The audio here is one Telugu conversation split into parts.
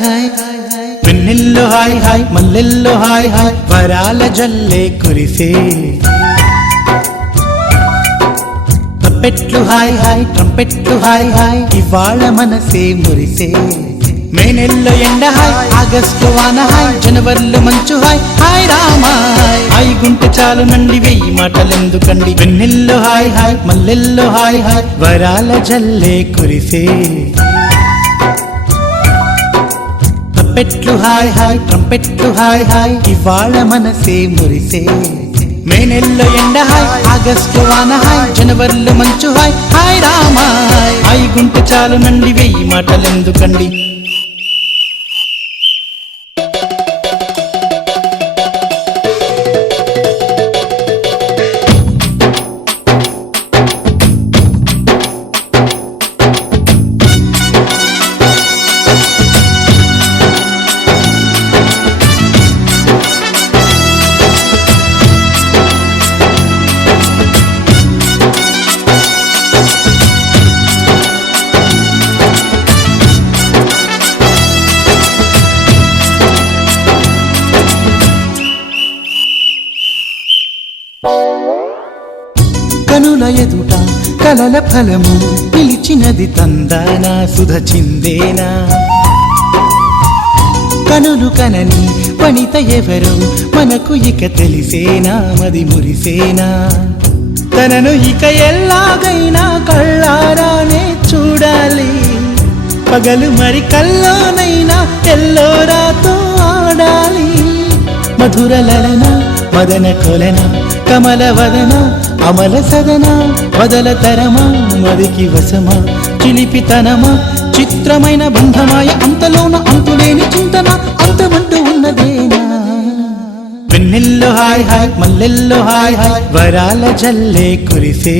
హాయ్ హాయ్ వెన్నెల్లో హాయ్ హాయ్ మల్లెల్లో హాయ్ హాయ్ వరాల జల్లే కురిసే తప్పెట్లు హాయ్ హాయ్ ట్రంపెట్లు హాయ్ హాయ్ ఇవాళ మనసే మురిసే మే నెల్లో ఎండ హాయ్ ఆగస్టు వాన హాయ్ జనవరిలో మంచు హాయ్ హాయ్ రామా హాయ్ గుంటె చాలు నండి వెయ్యి మాటలెందుకండి వెన్నెల్లో హాయ్ హాయ్ మల్లెల్లో హాయ్ హాయ్ వరాల జల్లే కురిసే తప్పెట్లు హాయ్ హాయ్ ట్రంపెట్లు హాయ్ హాయ్ ఇవాళ మనసే మురిసే మే నెల్లో ఎండ హాయ్ ఆగస్టు వాన హాయ్ జనవరిలో మంచు హాయ్ హాయ్ రామా హాయ్ గుంటె చాలు నండి వెయ్యి మాటలెందుకండి కనుల ఎదుట కలల ఫలము నిలిచినది తందానా సుధ చిందేనా కనులు కనని వనిత ఎవరు మనకు ఇక తెలిసేనా మది మురిసేనా తనను ఇక ఎల్లాగైనా కళ్ళారానే చూడాలి పగలు మరి కల్లోనైనా ఎల్లోరాతో ఆడాలి మధుర లలన మదన కొలన కమల వదన అమల సదన వదల తరమా మదికి వశమా చిలిపితనమా చిత్రమైన బంధమాయ అంతలోన అంతులేని చింతన అంతమంటూ ఉన్నదేనా వెన్నెల్లో హాయ్ హాయ్ మల్లెల్లో హాయ్ హాయ్ వరాల జల్లే కురిసే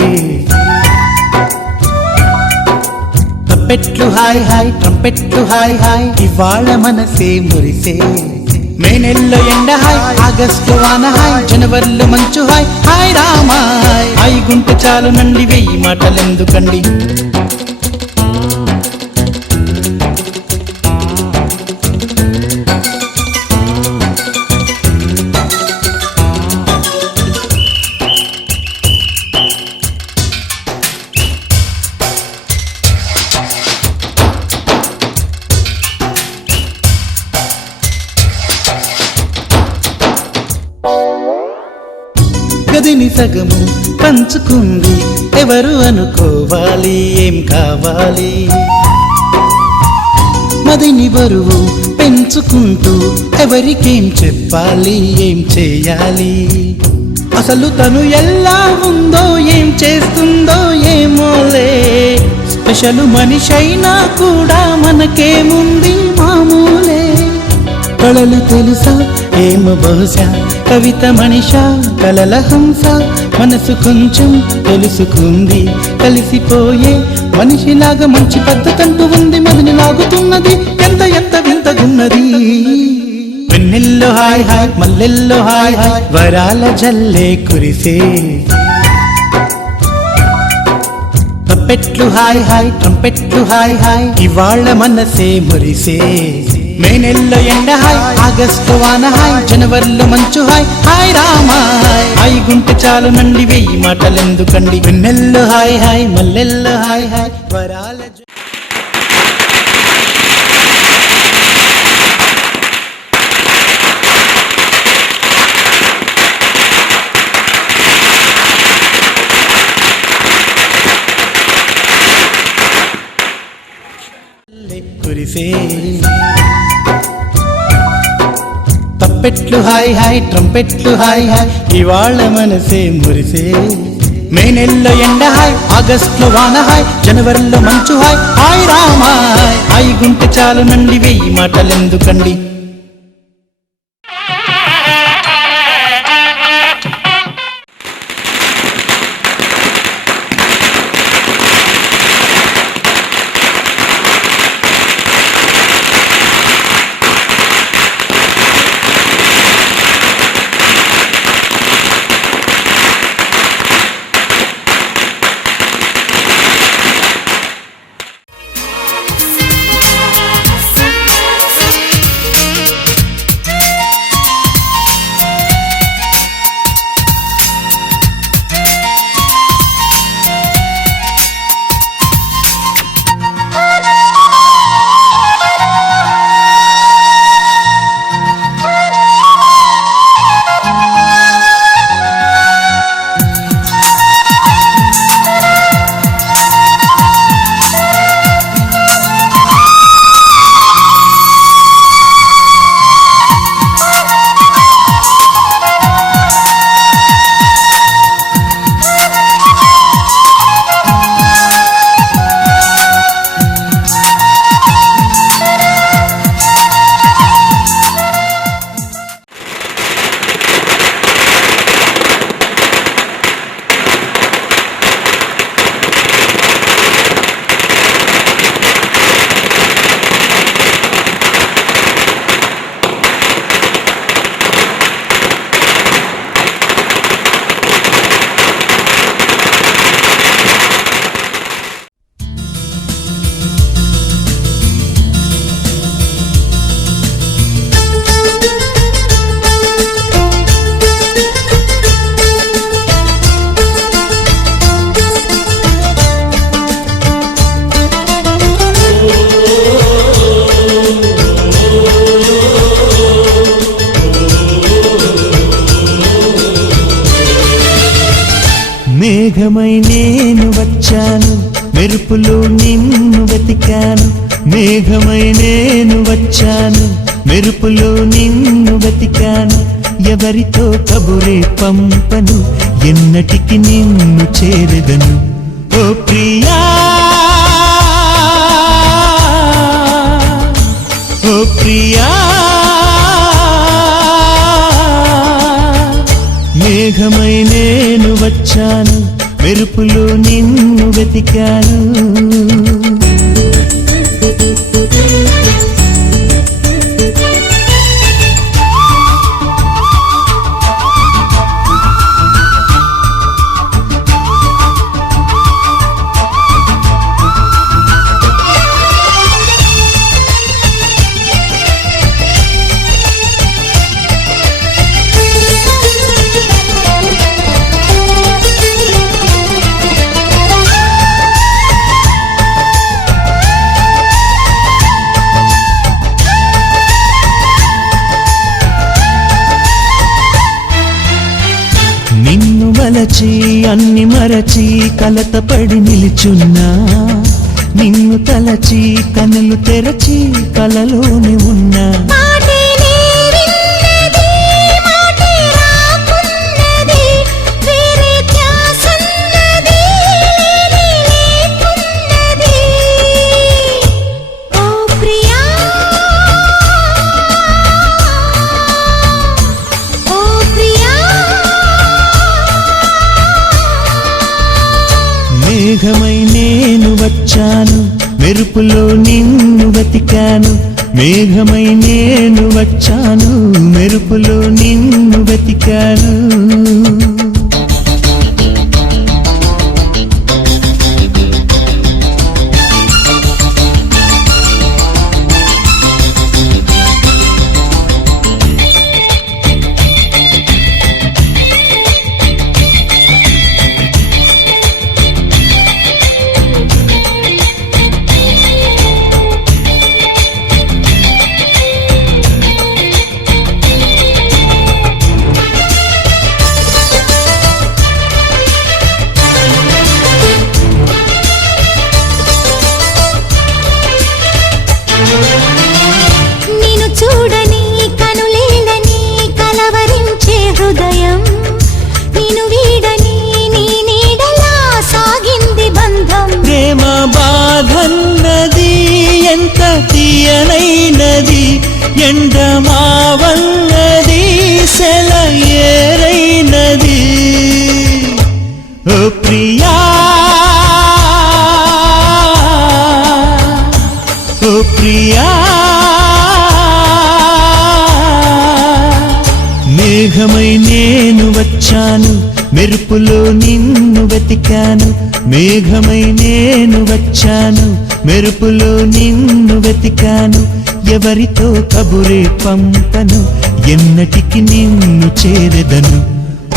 తప్పెట్లు హాయ్ హాయ్ ట్రంపెట్లు హాయ్ హాయ్ ఇవాళ మనసే మురిసే మే నెల్లో ఎండ హాయ్ ఆగస్టు వాన హాయ్ జనవరిలో మంచు హాయ్ హాయ్ రామా హాయ్ గుంటె చాలు నండి వెయ్యి మాటలెందుకండి గదిని సగము పంచుకుంది ఎవరు అనుకోవాలి ఏం కావాలి మదిని బరువు పెంచుకుంటూ ఎవరికేం చెప్పాలి ఏం చేయాలి అసలు తను ఎలా ఉందో ఏం చేస్తుందో ఏమోలే స్పెషల్ మనిషైనా కూడా మనకేముంది మామూలే కళలు తెలుసా ఏమో బహుశా కవిత మనిషా కలల హంస మనసు కొంచెం తెలుసుకుంది కలిసిపోయే మనిషిలాగా మంచి పద్ధతంటూ ఉంది మదిని లాగుతున్నది ఎంత ఎంత వింతగున్నది వెన్నెల్లో హాయ్ హాయ్ మల్లెల్లో హాయ్ హాయ్ వరాల జల్లే కురిసే తప్పెట్లు హాయ్ హాయ్ ట్రంపెట్లు హాయ్ హాయ్ ఇవాళ మనసే మురిసే మే నెల్లో ఎండ హాయ్ ఆగస్టు వాన హాయ్ జనవరిలో మంచు హాయ్ హాయ్ రామా హాయ్ గుంటె చాలు నండి వెయ్యి మాటలెందుకండి వెన్నెల్లో హాయ్ హాయ్ మల్లెల్లో హాయ్ హాయ్ వరాల కురిసే తప్పెట్లు హాయ్ హాయ్ ట్రంపెట్లు హాయ్ హాయ్ ఇవాళ మనసే మురిసే మే నెల్లో ఎండ హాయ్ ఆగస్టులో వాన హాయ్ జనవరిలో మంచు హాయ్ హాయ్ రామా హాయ్ గుంటె చాలు నండి వెయ్యి మాటలెందుకండి మేఘమై నేను వచ్చాను, మెరుపులో నిన్ను వెతికాను. మేఘమై నేను వచ్చాను, మెరుపులో నిన్ను వెతికాను. ఎవరితో కబురే పంపను, ఎన్నటికి నిన్ను చేరెదను. ఓ ప్రియా, ఓ ప్రియా, మేఘమై నేను వచ్చాను, మెరుపులో నిన్ను వెతికాను. నిన్ను మలచి అన్ని మరచి కలతపడి నిలుచున్నా, నిన్ను తలచి కనులు తెరచి కలలోని ఉన్నా. మేఘమై నేను వచ్చాను, మెరుపులో నిన్ను వెతికాను. మేఘమై నేను వచ్చాను, మెరుపులో నిన్ను వెతికాను. తీయనైనది ఎండమావన్నది సెలయేరైనది. ఓ ప్రియా, ఓ ప్రియా, మేఘమై నేను వచ్చాను, మెరుపులో నిన్ను వెతికాను. మేఘమై నేను వచ్చాను, మెరుపులో నిన్ను వెతికాను. ఎవరితో కబురే పంపను, ఎన్నటికి నిన్ను చేరెదను.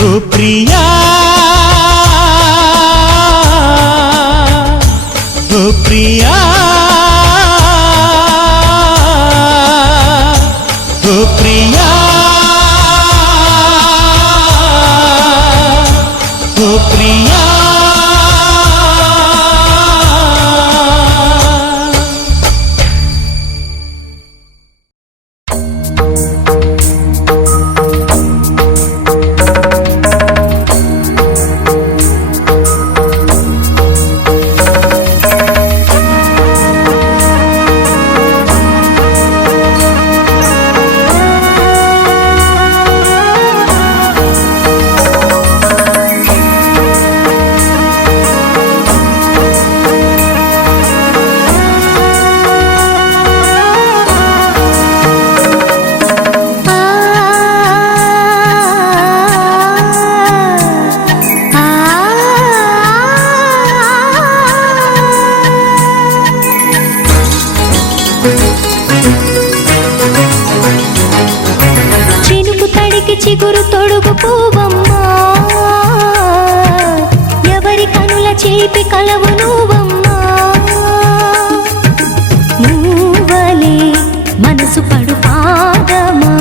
ఓ ప్రియా, ఓ ప్రియా, ఓ ప్రియా, ఓ ప్రియా. చిగురు తొడుగు పూవమ్మా, ఎవరి కనుల చేపి కలవు నువ్వమ్మా. నువ్వలే మనసు పడు పాదమా,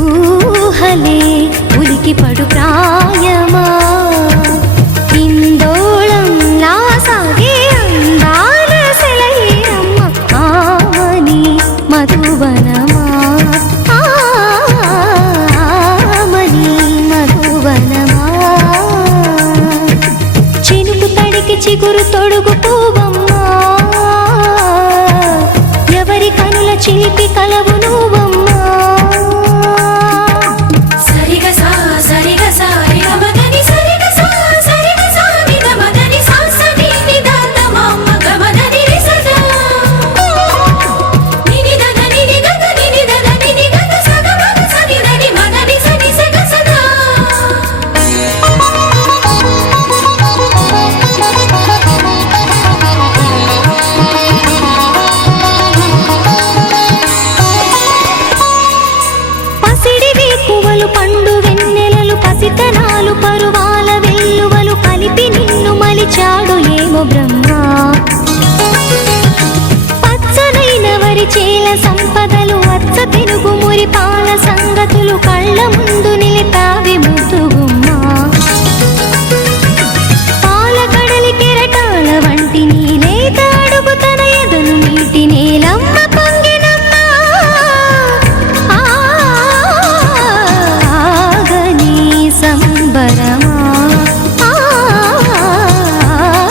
ఊహలే ఉలికి పడు ప్రాయమా. చేల సంపదలు అచ్చ తెలుగు మురి పాల సంగతులు కళ్ళ ముందు నిలిపావి ముద్దుగుమ్మా పాల కడలి కెరటాల వంటి నీలేత అడుగు తన ఎదను నీటి నేలమ్మ పొంగినమ్మ ఆగని సంబరమా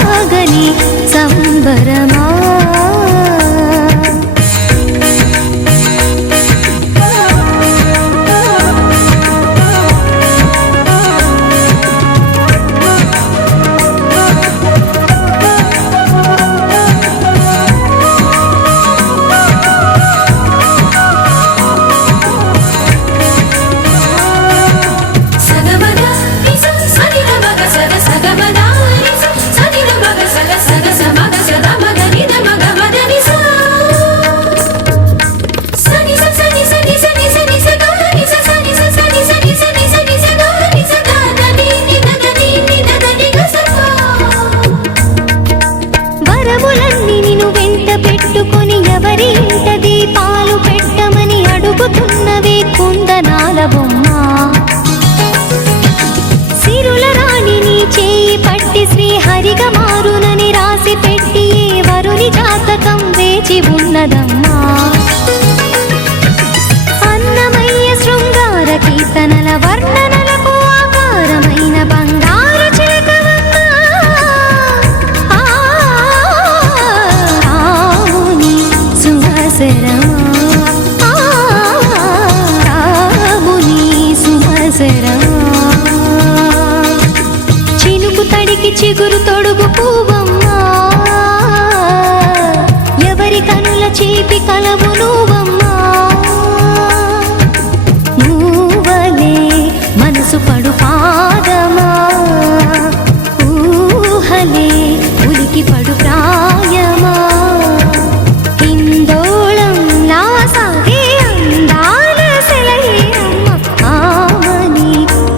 ఆగని సంబరమా వరములన్నీ నిన్ను వెంట పెట్టుకొని ఎవరి ఇంట దీపాలు పెట్టమని అడుగుతున్నవే కుందనాల బొమ్మ సిరుల రాణి నీ చేయి పట్టి శ్రీహరిగా మారునని రాసి పెట్టి ఏ వరుని జాతకం వేచి ఉన్నదమ్మా అన్నమయ్య శృంగార కీర్తనల వర్ణనలకు ఆకారమైన బంగారు చిలకవమ్మ రాముని సుమసరమా రాముని సుమసరమా చినుకు తడికి చిగురు తొడుగు పువ్వమ్మా ఎవరి కనుల చేపి కలవు నువ్వమ్మా నువ్వలే మనసు పడు పాదమా ఊహలే ఉలికి పడు ప్రాయమా హిందోళం లా సాగే అందాల సెలయేరమ్మ ఆమని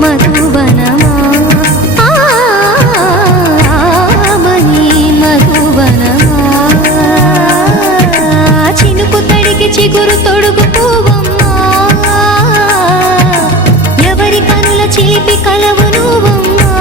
మధువనమా ఆమని మధువనమా చినుకు తడికి చిగురు తొడుగు పువ్వమ్మా ఎవరి కనుల చిలిపి కలవు నువ్వమ్మా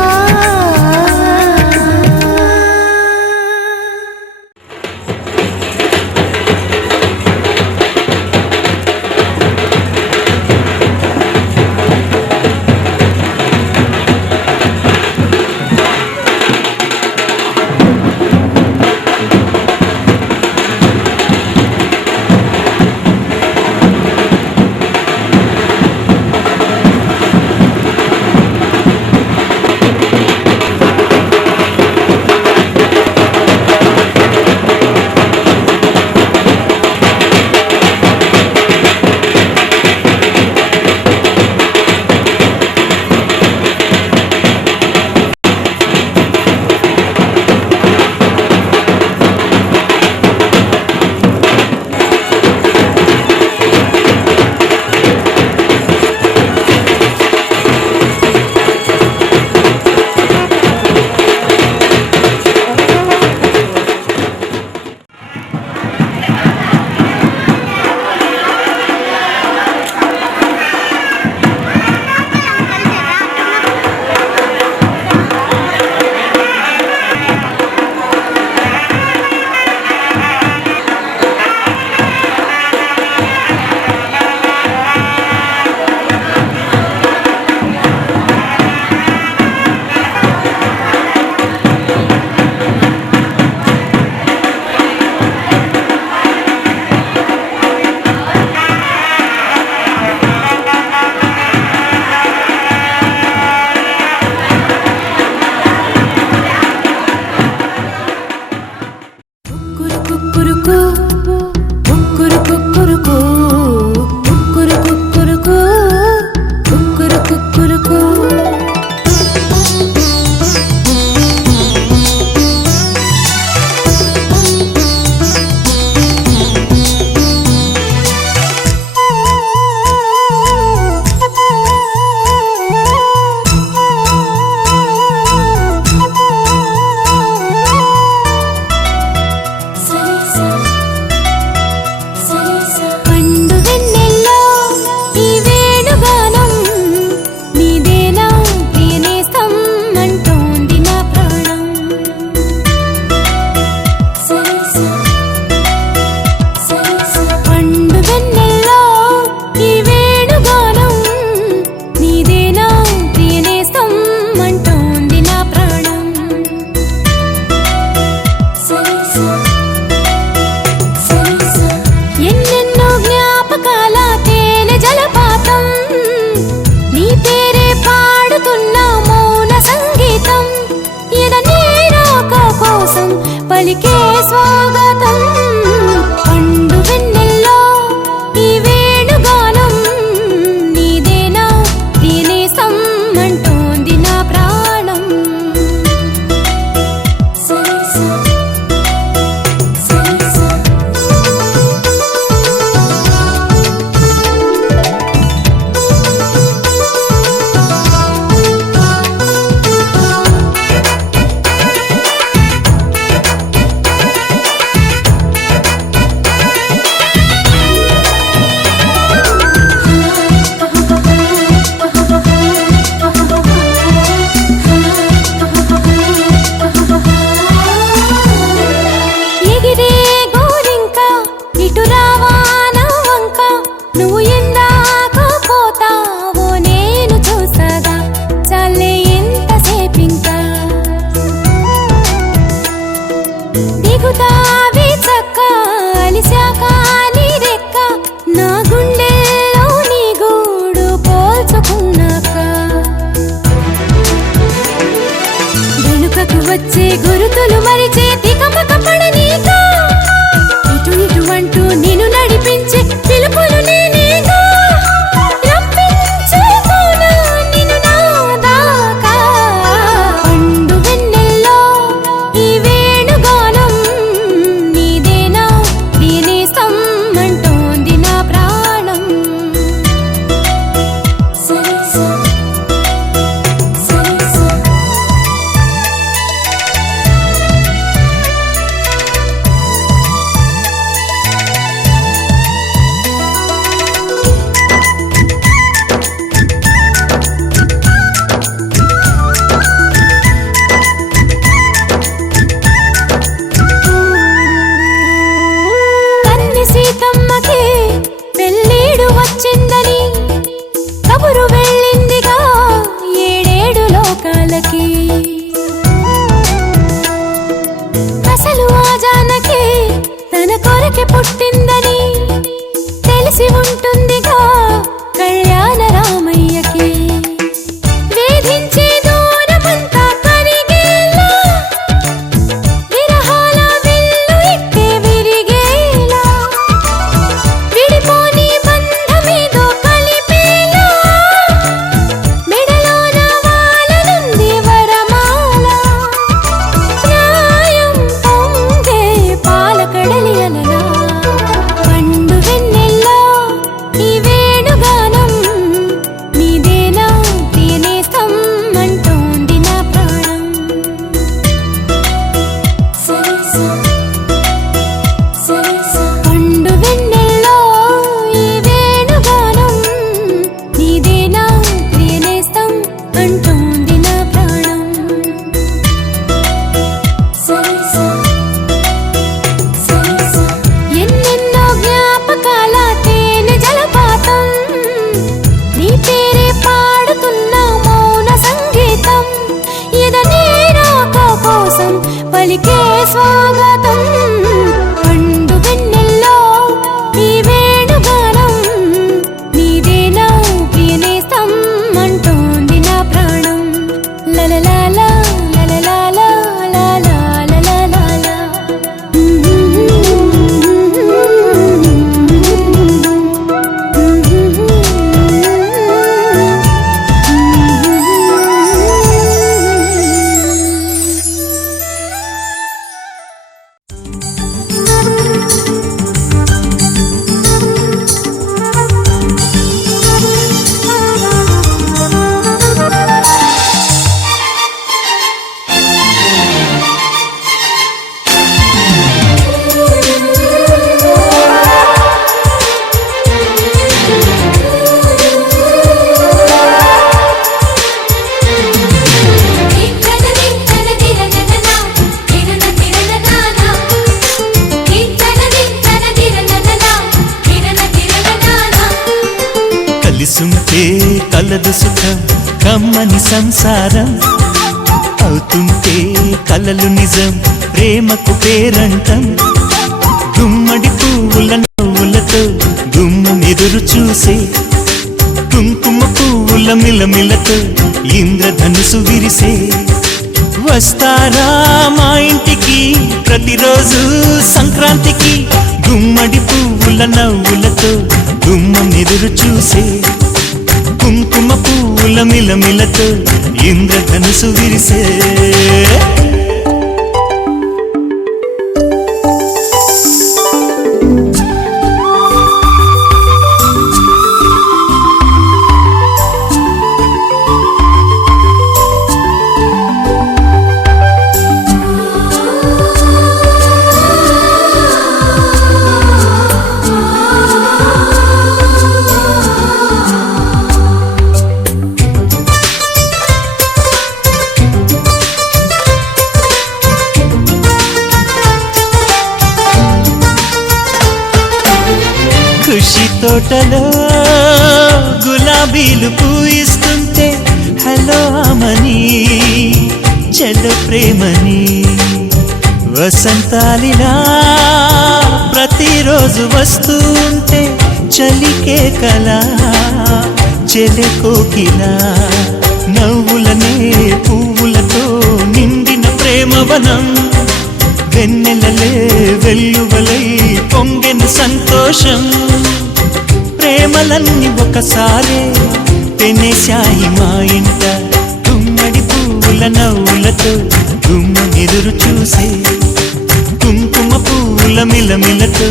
భాగ్య పుట్టిందని తెలిసి ఉంటుందిగా కళ్యాణ రామయ్యకి వేధించే దూరమంతా కరిగేలా విరహాల విల్లు ఇట్టే విరిగేలా విడిపోని బంధమేదో కలిపేలా మెడలోన వాలనుంది వరమాల ప్రాయం పొంగే పాలకడలి అలలా పండు వెన్నెల్లో ఈ వేణుగానం నీదేనా ప్రియనేస్తం అంటోంది నా ప్రాణం పండు వెన్నెల్లో ఈ వేణుగానం నీదేనా ప్రియనేస్తం అంటోంది నా ప్రాణం ఎన్నెన్నో జ్ఞాపకాల తేనె జలపాతం నీ పేరే పాడుతున్న మౌన సంగీతం ఎదనే రాక కోసం పలికే స్వాగతం పండు వెన్నెల్లో ఈ వేణుగానం నీదేనా ప్రియనేస్తం అంటోంది నా ప్రాణం లలలాలా లలలాలా లాలాలాలాలా కలిసుంటే కలదు సుఖం కమ్మని సంసారం అవుతుంటే కలలు నిజం ప్రేమకు పేరంటం గుమ్మడి పువ్వుల నవ్వులతో గుమ్మం ఎదురు చూసే కుంకుమ పువ్వుల మిలమిలతో ఇంద్రధనుసు విరిసే వస్తారా మా ఇంటికి ప్రతిరోజు సంక్రాంతికి గుమ్మడి పువ్వుల నవ్వులతో గుమ్మం ఎదురు చూసే కుంకుమ పువ్వుల మిలమిలతో ఇంద్రధనుసు విరిసే ఖుషి తోటలో గులాబీలు పూయిస్తుంటే హలో అమని చెల్ల ప్రేమని వసంతాలిలా ప్రతిరోజు వస్తూ ఉంటే చలికే కలా చెలె కోకిలా నవ్వులనే పువ్వులతో నిండిన ప్రేమవనం వెన్నెలలే వెల్లువలై పొంగెను సంతోషం ప్రేమలన్నీ ఒకసారే పెనేశాయి మా ఇంట గుమ్మడి పువ్వుల నవ్వులతో గుమ్మం ఎదురు చూసే కుంకుమ పువ్వుల మిలమిలతో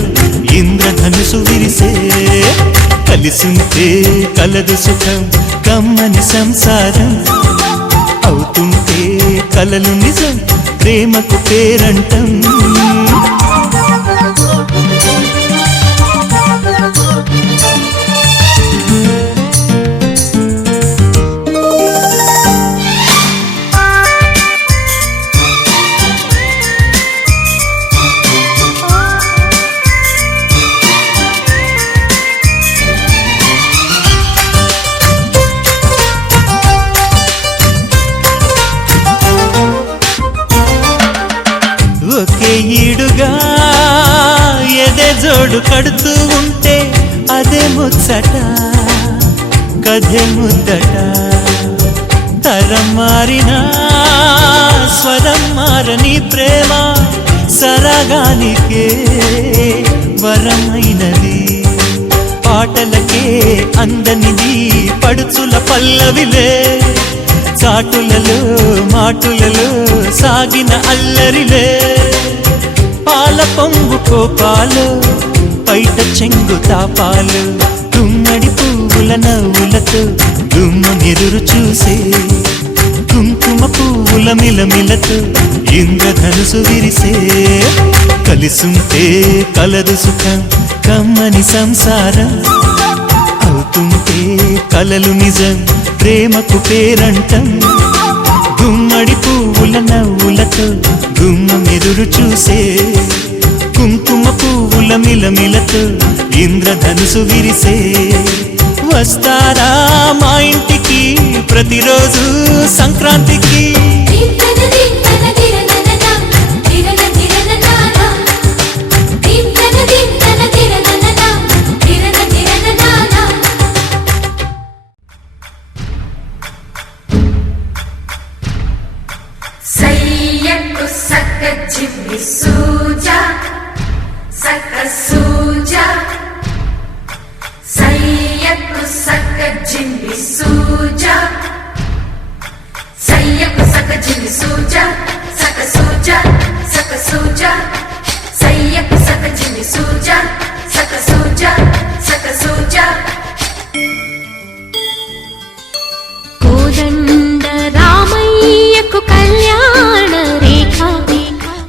ఇంద్రధనుసు విరిసే కలిసుంటే కలదు సుఖం కమ్మని సంసారం అవుతుంటే కలలు నిజం ప్రేమకు పేరంటం అదే జోడు కడుతూ ఉంటే అదే ముచ్చట కథే ముద్దట తరం మారినా స్వరం మారని ప్రేమ సరగానికే వరమైనది పాటలకే అందనిది పడుచుల పల్లవిలే చాటులలో మాటులలో సాగిన అల్లరిలే పాల పొంగు కోపాలు పైట చెంగు తాపాలు గుమ్మడి పువ్వుల నవ్వులతో గుమ్మమెదురు చూసే కుంకుమ పువ్వుల మిలమిలతో ఇంద్రధనుసు విరిసే కలిసుంటే కలదు సుఖం కమ్మని సంసారం అవుతుంటే కలలు నిజం ప్రేమకు పేరంటం గుమ్మడి పువ్వుల నవ్వులతో గుమ్మమెదురు చూసే కుంకుమ పువ్వుల మిలమిలతో ఇంద్రధనుసు విరిసే వస్తారా మా ఇంటికి ప్రతిరోజు సంక్రాంతికి సయ్యకు సక్క జిమ్మి సూజా సక్క సూజా సయ్యకు సక్క జిమ్మి సూజా సయ్యకు సక్క జిమ్మి సూజా సక్క సూజా సక్క సూజా సయ్యకు సక్క జిమ్మి సూజా సక్క సూజా సక్క సూజా కోదండ రామయ్యకు కళ్యాణ రేఖ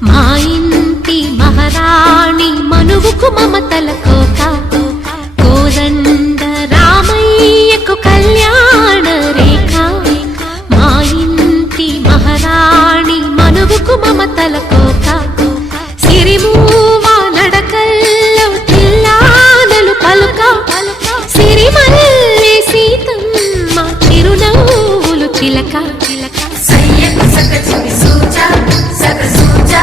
మా ఇంటి మహారాణి మనువుకు మమతల కోక కోదండ రామయ్యకు కళ్యాణ రేఖ మా ఇంటి మహారాణి మనువుకు మమతల కోక సిరిమూవా నడకల్లో తిల్లానలు పలుక సిరిమల్లె సీతమ్మ చిరునవ్వులు చిలక సయ్యకు సక్క జిమ్మి సూజా సక్క సూజా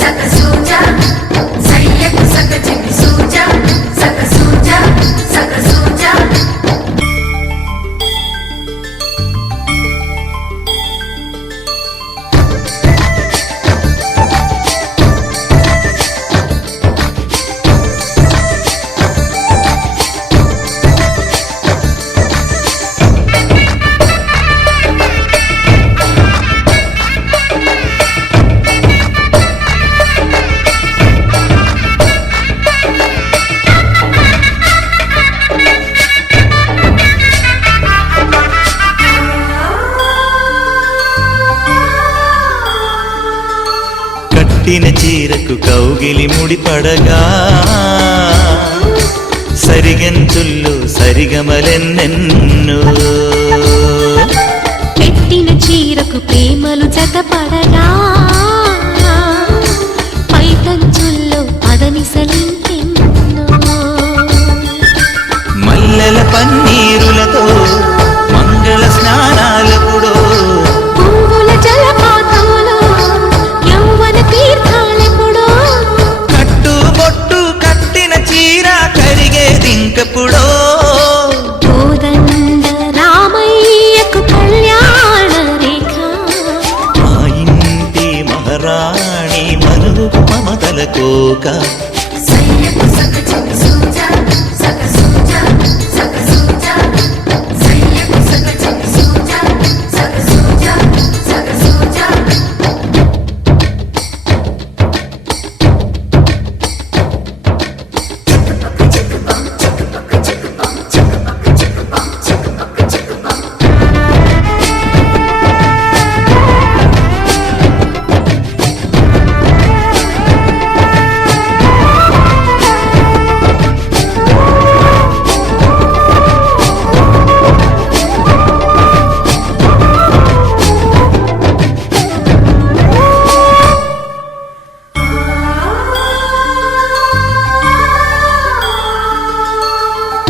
సక్క సూజా సయ్యకు సక్క జిమ్మి సూజా సక్క సూజా సక్క సూజా కట్టిన చీరకు కౌగిలి ముడిపడగా సరిగంతుల్లో సరిగమలెన్నెన్నో పెట్టిన చీరకు ప్రేమలు జతపడగా పైకంచుల్లో పదనిసలింకెన్నో మల్లెల పన్నీరులతో మంగళ స్నానాలెప్పుడో పువ్వుల జలపాతంలో యౌవన తీర్థాలెప్పుడో కట్టుబొట్టు కట్టిన చీర కరిగేదింకప్పుడో కోదండ రామయ్యకు కళ్యాణ రేఖ మా ఇంటి మహారాణి మనువు మమతల కోక సయ్యకు సక్క జిమ్మి సూజా సక్క సూజా సక్క సూజా సయ్యకు సక్క జిమ్మి సూజా సక్క సూజా సక్క సూజా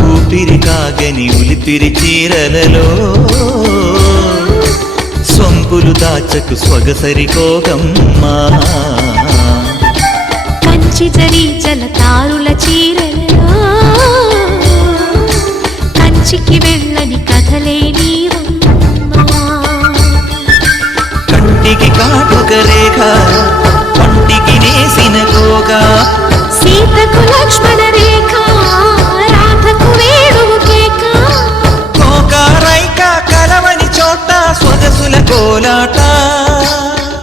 ఊపిరి కాగని ఉలిపిరి చీరలలో సొంపులు దాచకు స్వగసరి కోగమ్మా కంచి కంచి జరి జలతారుల చీరలలో కంచికి వెళ్ళని కథలే నీవమ్మా. కంటికి కాటుక రేఖ పంటికి నేసిన కోక సీతకు లక్ష్మణ రేఖ రాధకు వేణువు కేక కోక రైక కలవని చోట స్వదసుల కోలాట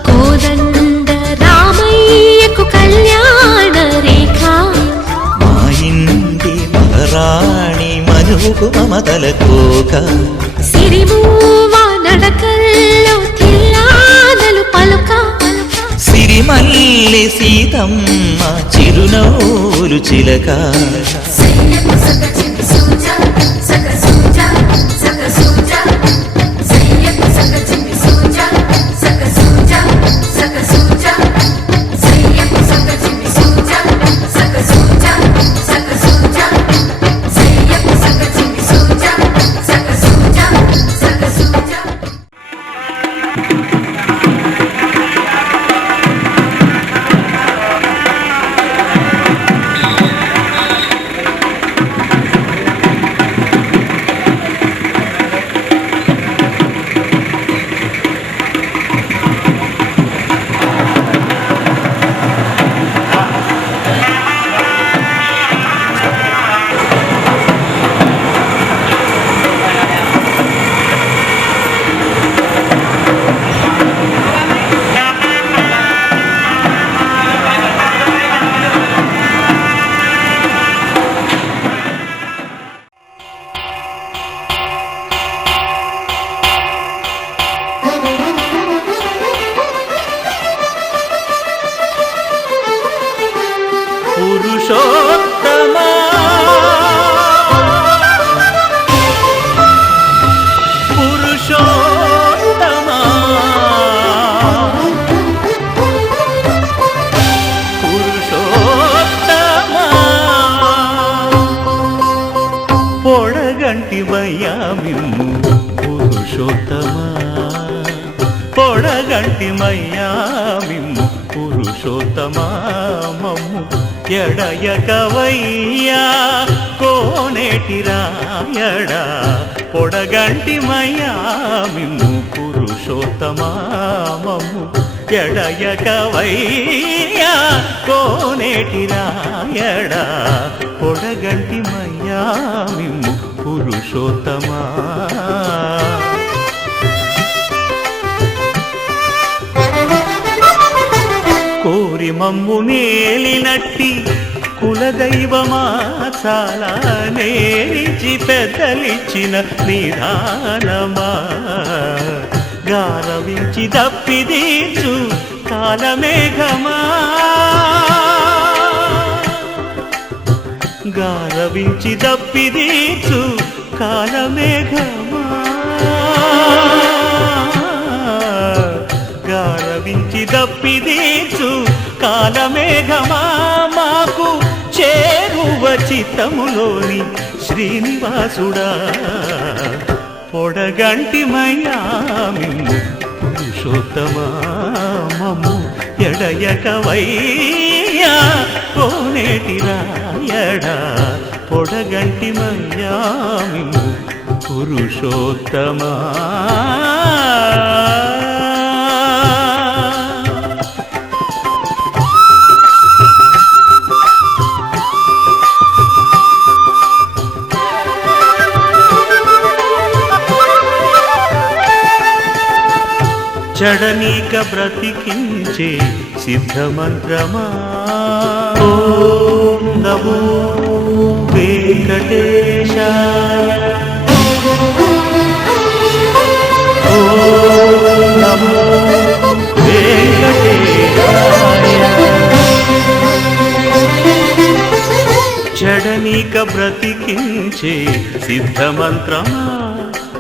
కోదండ రామయ్యకు కళ్యాణ రేఖ మా ఇంటి మహారాణి మనువుకు మమతల కోక సిరిమూవ నడకల్లో తిల్లానలు పలుక సిరిమల్లి సీతమ్మ చిరునవ్వులు చిలక సయ్యకు సగ చింది సూజా సగ సూజా సగ సూజా సయ్యకు సగ చింది సూజా సగ సూజా సగ సూజా సయ్యకు సగ చింది సూజా సగ సూజా సగ సూజా సయ్యకు సగ చింది సూజా సగ సూజా సగ సూజా పురుషోత్తమా పురుషోత్తమా పురుషోత్తమా పొడగంటి మయ్యామిమ్ము పురుషోత్తమా పొడగంటి మయ్యామిమ్ము పురుషోత్తమా మమ్ము ఎడయకవయ్యా కోనేటి రాయడా పొడగంటి మయ్యామిమ్ము పురుషోత్తమా మమ్ము ఎడయకవయ్యా కోనేటి రాయడా పొడగంటి మయ్యామిమ్ము పురుషోత్తమా కోరి మమ్ము నేలినట్టి కులదైవమా చాలా నేరిచి పెద్దలిచ్చిన నిధానమా గారవించి దప్పిదీచు కాలమేఘమా గారవించి దప్పిదీచు కాలమేఘమా గారవించి దప్పిదీచు కాలమేఘమా మాకు చేరువ చిత్తములోని శ్రీనివాసుడా పొడగంటి మయ్యామిమ్ము పురుషోత్తమా మమ్ము ఎడయకవయ్యా కోనేటి రాయడా పొడగంటి మయ్యామిమ్ము పురుషోత్తమా చడనీక బ్రతికించే సిద్ధమంత్రమా ఓం నమో వెంకటేశాయ ఓం నమో వెంకటేశాయ చడనీక బ్రతికించే సిద్ధమంత్రమా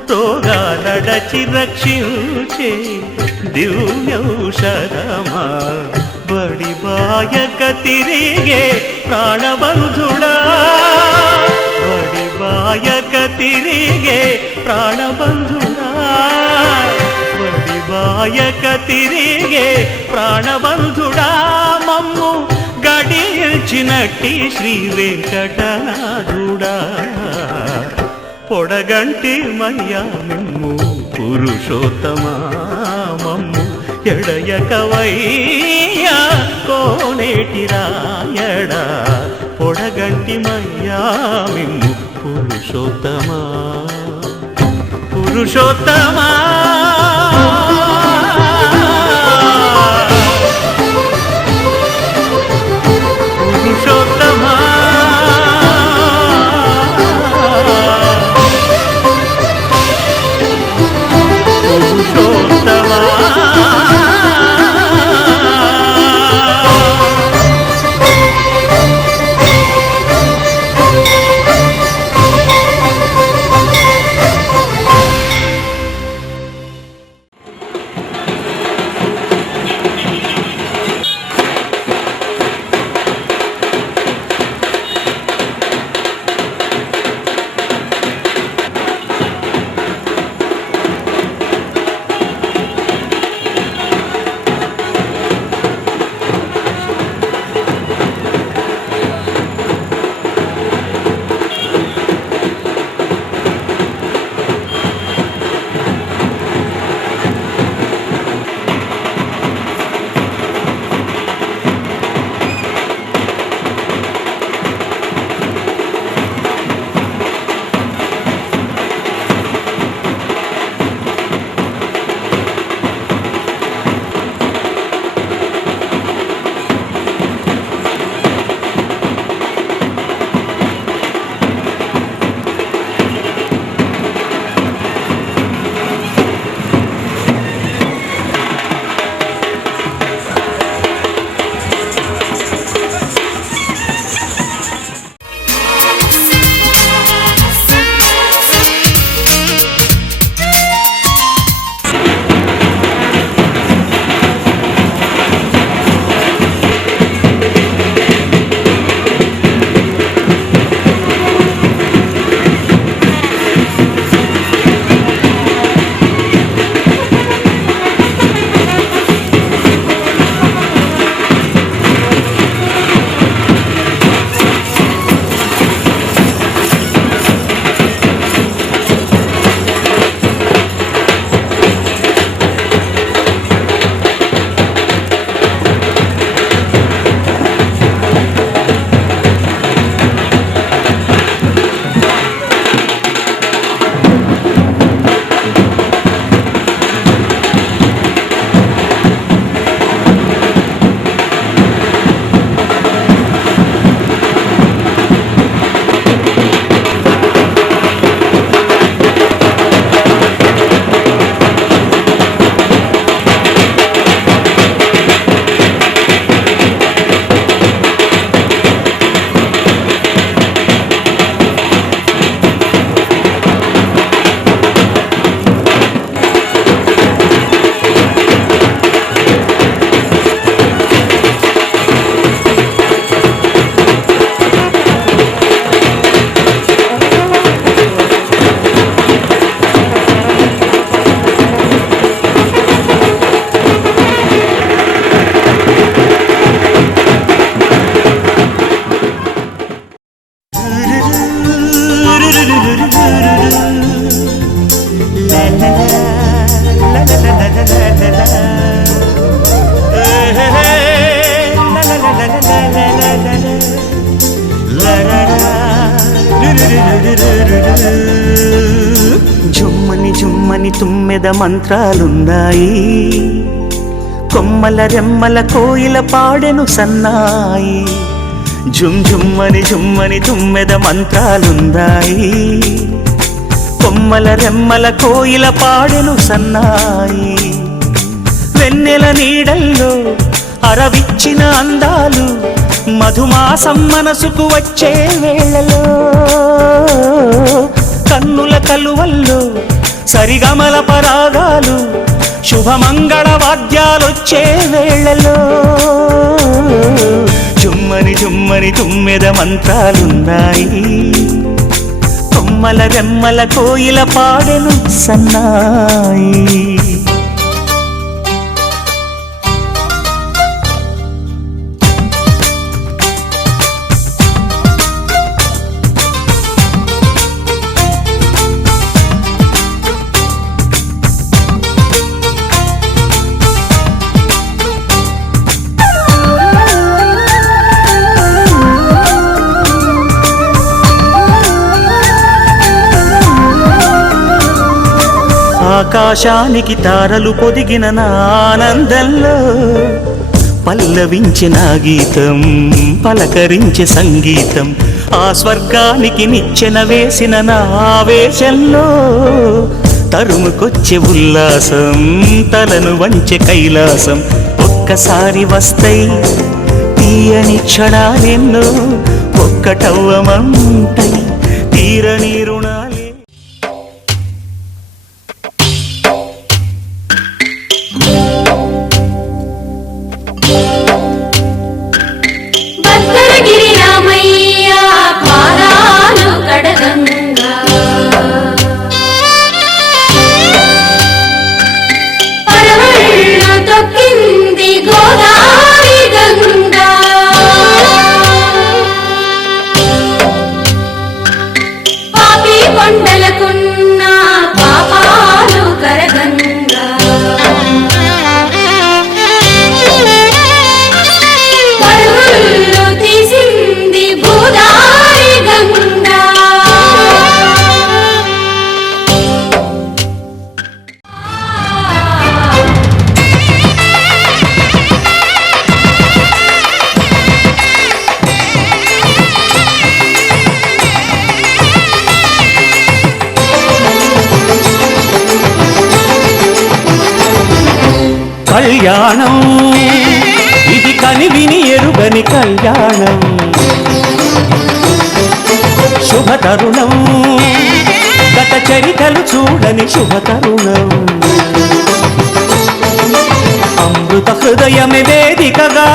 రోగాలడచి రక్షించే దివ్యౌషధమా బడిబాయక తిరిగే ప్రాణబంధుడా బడిబాయక తిరిగే ప్రాణబంధుడా బడిబాయక తిరిగే ప్రాణబంధుడా మమ్ము గడియ కొలిచినట్టి శ్రీ వెంకటనాథుడా పొడగంటి మయ్యా మిమ్ము పురుషోత్తమా మమ్ము ఎడయకవయ్యా కోనేటి రాయడా పొడగంటి మయ్యా మిమ్ము పురుషోత్తమా పురుషోత్తమా పురుషోత్తమా పురుషోత్తమా జుమ్మని జుమ్మని తుమ్మెద మంత్రాలున్నాయి, కొమ్మల రెమ్మల కోయిల పాడెను సన్నాయి. జుమ్ జుమ్మని జుమ్మని తుమ్మెద మంత్రాలున్నాయి, కొమ్మల రెమ్మల కోయిల పాడెను సన్నాయి. వెన్నెల నీడల్లో అరవిచ్చిన అందాలు మధుమాసం మనసుకు వచ్చే వేళలో, కన్నుల కలువల్లో సరిగమల పరాగాలు శుభమంగళ వాద్యాలొచ్చే వేళలో, జుమ్మని జుమ్మని తుమ్మెద మంత్రాలున్నాయి, కొమ్మల రెమ్మల కోయిల పాడెను సన్నాయి. ఆకాశానికి తారలు పొదిగిన నా ఆనందంలో పల్లవించిన గీతం పలకరించే సంగీతం ఆ స్వర్గానికి నిచ్చెన వేసిన నా ఆవేశంలో తరుముకొచ్చే ఉల్లాసం తలను వంచె కైలాసం ఒక్కసారి వస్తాయి తీయని క్షణాలెన్నో ఒక్కటవ్వమంటాయి తీరని రుణాలే. భద్రగిరి రామయ్య పాదాలు కడగంగా పరవళ్ళు తొక్కింది గోదావరి గంగా పాపి కొండలకున్న పాపాలు కరగంగా పరుగులు తీసింది భూదారి గంగా కళ్యాణం ఇది కనివిని ఎరుగని కళ్యాణం శుభతరుణం గత చరితలు చూడని శుభతరుణం అమృత హృదయమే వేదికగా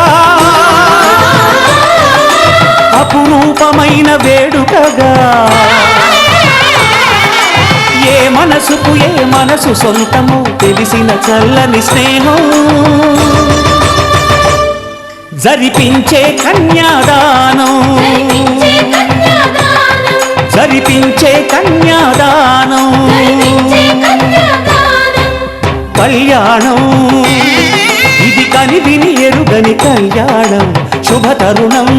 అపురూపమైన వేడుకగా ఏ మనసుకు ఏ మనసు సొంతము తెలిసిన చల్లని స్నేహం జరిపించే కన్యాదానం జరిపించే కన్యాదానం కళ్యాణం ఇది కనివిని ఎరుగని కళ్యాణం శుభతరుణం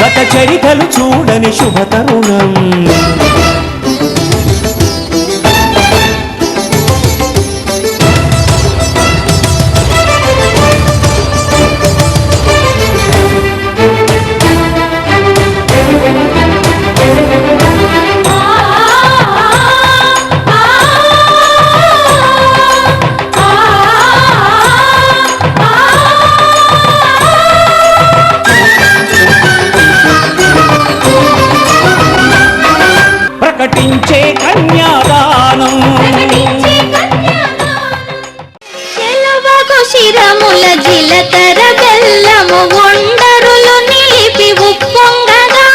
గత చరితలు చూడని శుభతరుణం ప్రకటించే కన్యాదానం చెలవకు శిరముల జిలకర బెల్లము ఒండరులు నిలిపి ఉప్పొంగగా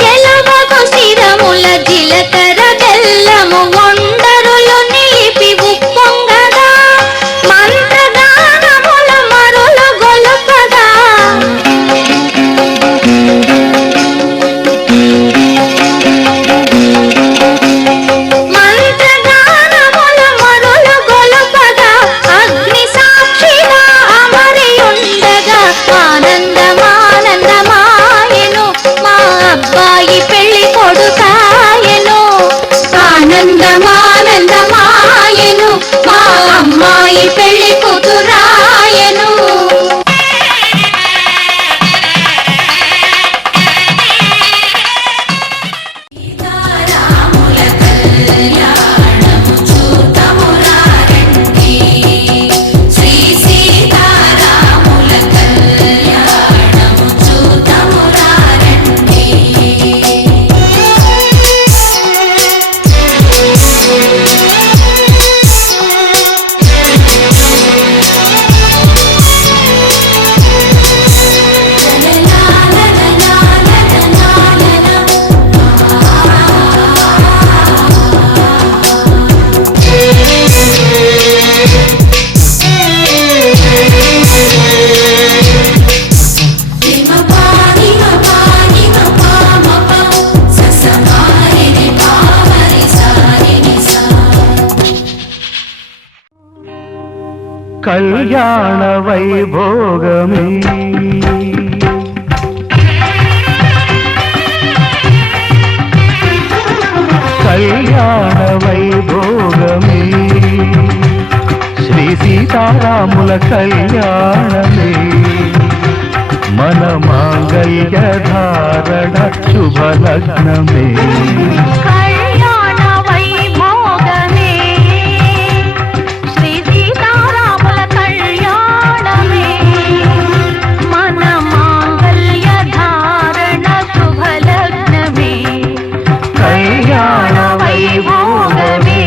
చెలవకు శిరముల జిలకర బెల్లము ఒండరులు నిలిపి ఉప్పొంగగా మంత్రగానముల మరులు గొలుపగా మంత్రగానముల మరులు గొలుపగా అగ్ని సాక్షిగా అమరి ఉండగా ఆనందమానందమాయెను మా అబ్బాయి పెళ్లి కొడుకాయెను ఆనందమానందమాయెను మా అమ్మాయి పెళ్లి కూతురాయెను సీతారాముల కళ్యాణము చూతమురారండి శ్రీ సీతారాముల కళ్యాణము చూతమురారండి కళ్యాణ వైభోగమే సీతారాముల కళ్యాణమే మన మాంగళ్య ధారణ శుభలగ్నమే కళ్యాణ వైభోగమే శ్రీ సీతారాముల కళ్యాణమే మన మాంగళ్య ధారణ శుభలగ్నమే కళ్యాణ వైభోగమే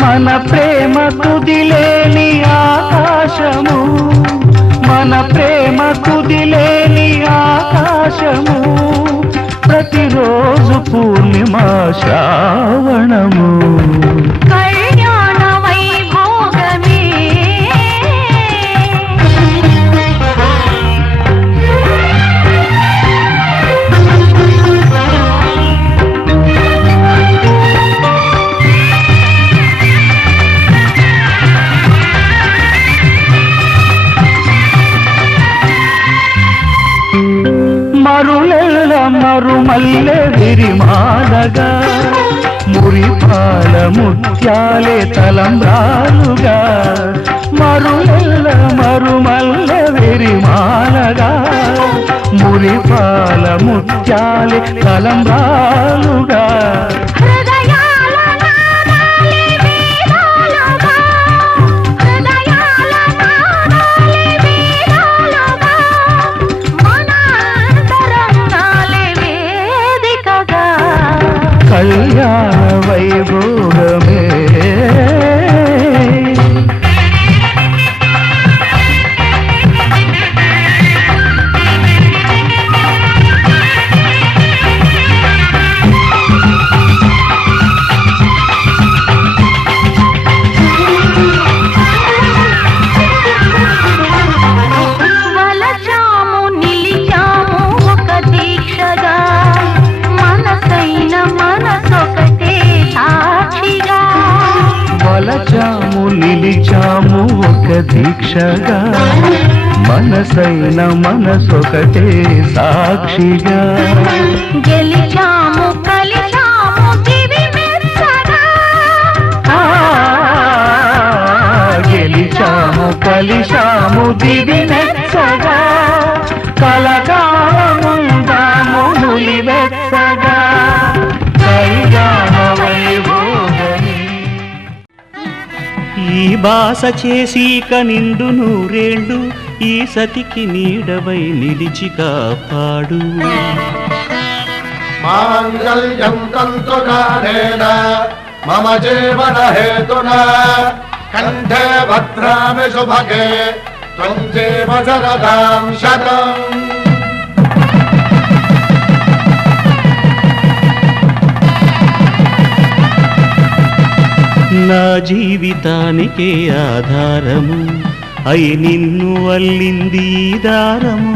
మన ప్రేమ కుదిలేని ఆకాశము మన ప్రేమ కుదిలేని ఆకాశము ప్రతిరోజు పూర్ణిమ శ్రావణము కళ్యాణ వైభోగమే మరులెల్ల మరుమల్లె విరిమాలగా మురిపాల ముత్యాలే తలంబ్రాలుగా మరులెల్ల మరుమల్లె విరిమాలగా మురిపాల ముత్యాలే తలంబ్రాలుగా హృదయాల నాదాలే వేదాలుగా హృదయాల నాదాలే వేదాలుగా మన అంతరంగాలే వేదికగా కళ్యాణ వైభోగమే వలచాము నిలిచాము ఒక దీక్షగా మనసైన మనసొకటే సాక్షిగా వలచాము నిలిచాము ఒక దీక్షగా మనసైన మనసొకటే సాక్షిగా గెలిచాము కలిచాము దివి మెచ్చగా ఆ, గెలిచాము కలిశాము దివి నెచ్చగా కలకాలముందాము నులివెచ్చగా కళ్యాణ వైభోగమే ఈ బాస చేసి కనిండు నూరేళ్ళు ఈ సతికి నీడవై నిలిచి కాపాడు మాంగళ్యం తంతునానేన మమ జీవన హేతునా కంఠే భద్రామి శుభగే త్వం జీవ శరదాం శతం నా జీవితానికే ఆధారము అయి నిన్ను అల్లింది ఈ దారము